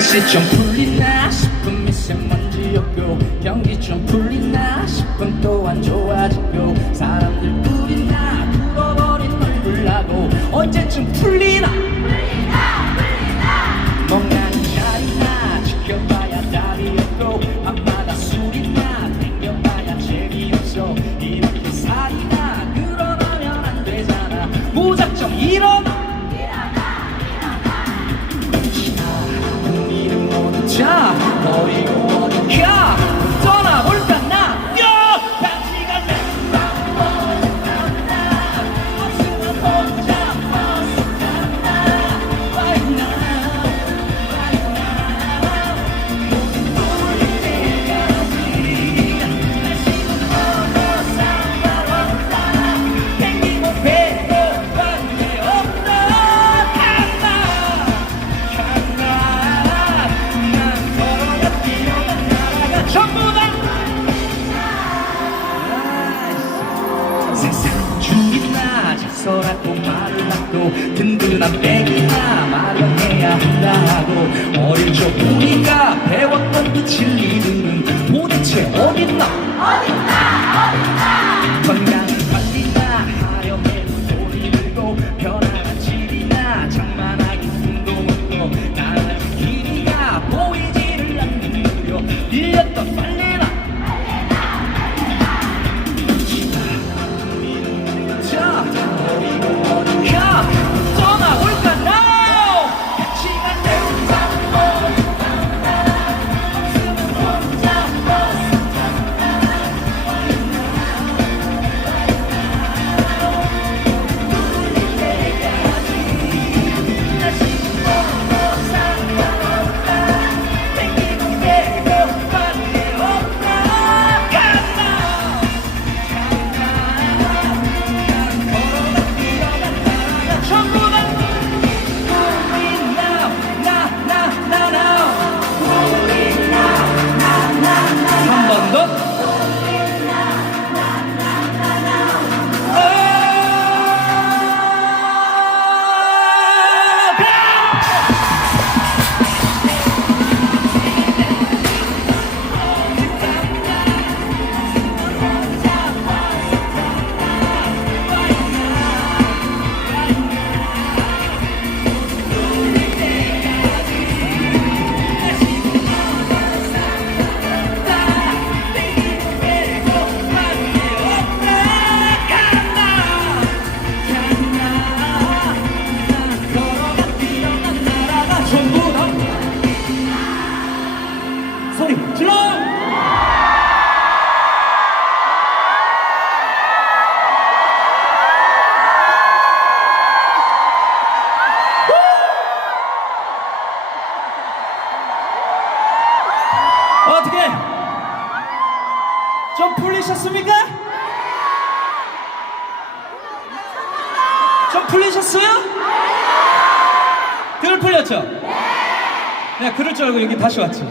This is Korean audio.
날씨 좀 풀리나 싶은 미세먼지였고 경기 좀 풀리나 싶은 또안 좋아지고 사람들 뿌리나 불어버린 얼굴 나고 언제쯤 풀리나 줄이나 질서라고 말을 하고 든든한 백이나 마련해야 한다 하고 어릴 적 우리가 배웠던 그 진리들은 도대체 어딨나 어떻게 좀 풀리셨습니까? 좀 풀리셨어요? 덜 풀렸죠? 네, 그럴 줄 알고 여기 다시 왔지.